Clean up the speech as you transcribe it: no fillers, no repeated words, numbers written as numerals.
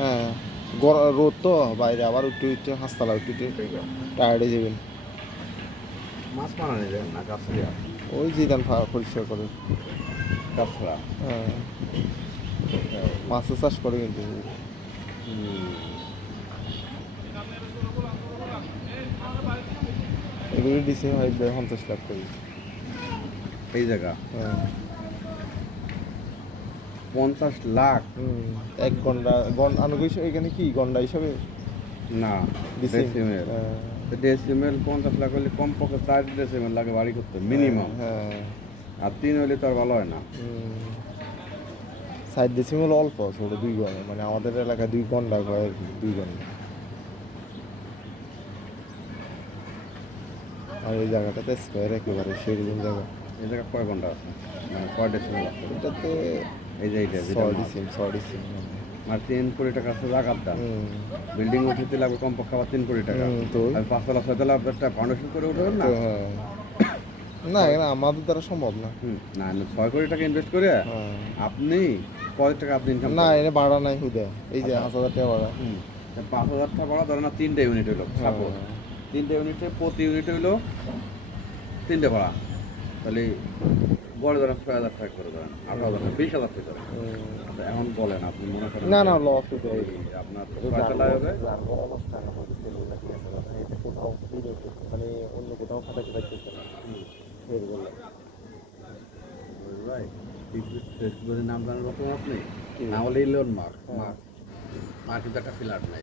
হ্যাঁ, রোদ তো বাইরে, আবার উঠতে উঠতে হাসপাতাল উঠতে উঠতে টায়ার্ড হয়ে যাবেন। মাছ মারা নিয়ে যাবেন না গাছড়িয়া? ওই জিদান পরিষ্কার করে। গাছড়া। হ্যাঁ, মাছের চাষ করে কিন্তু। এগুলো দিছে হয় 50 লাখ করে। এই জায়গা হ্যাঁ। 50 লাখ? এক ঘন্টা আনুগিক এখানে কি ঘন্টা হিসাবে না, দিছে। ডেসিমেল। ডেসিমেল 50 লাখ হলে কমপক্ষে 4 ডেসিমেল লাগে বাড়ি করতে মিনিমাম। হ্যাঁ, আর 3 হলে তো আর ভালো হয় না। 4 ডেসিমেল অল্প, ছোট 2 ঘন্টা, মানে আমাদের এলাকায় 2 ঘন্টা কয় আর কি, 2 ঘন্টা। আর ওই জায়গাটাতে স্কোয়ার একেবারে সেরকম জায়গা। এই জায়গা কয় ঘন্টা আছে, মানে কয় ডেসিমেল আছে? এটাতে এই যে এইটা যেটা 6 ডিসিম। আর 3 কোটি টাকা আছে জায়গার দাম। বিল্ডিং উঠাতে লাগবে কমপক্ষে আবার 3 কোটি টাকা। তো আর 5 তলা 6 তলা একটা ফাউন্ডেশন করে উঠাবেন না? হ্যাঁ, না এখানে আমাদের দ্বারা সম্ভব না। না, 6 কোটি টাকা ইনভেস্ট করে আপনি কয় টাকা আপনি ইনকাম না, করেন? এনে ভাড়া নাই হুদা, এই যে 5,000 টাকা ভাড়া। 5,000 টাকা ভাড়া ধরেন না, 3টে ইউনিট হইলো সাপোজ। 3টে ইউনিটে প্রতি ইউনিট হইলো 3টে ভাড়া, তাহলে গড়ে ধরেন 6,000 টাকা করে ধরেন, 18,000 টাকা, 20,000 টাকা ধরেন। আচ্ছা, এখন বলেন আপনি মনে করেন না না, লস হইতে এই আপনার 6 তলায় হবে। মানে অন্য কোথাও খাটাতে পারতেছে না। ভাই ফেসবুকের নাম জানেন রকম আপনি? না হলে ইলন মার্ক। মার্ক কিন্তু একটা ফ্ল্যাট নাই।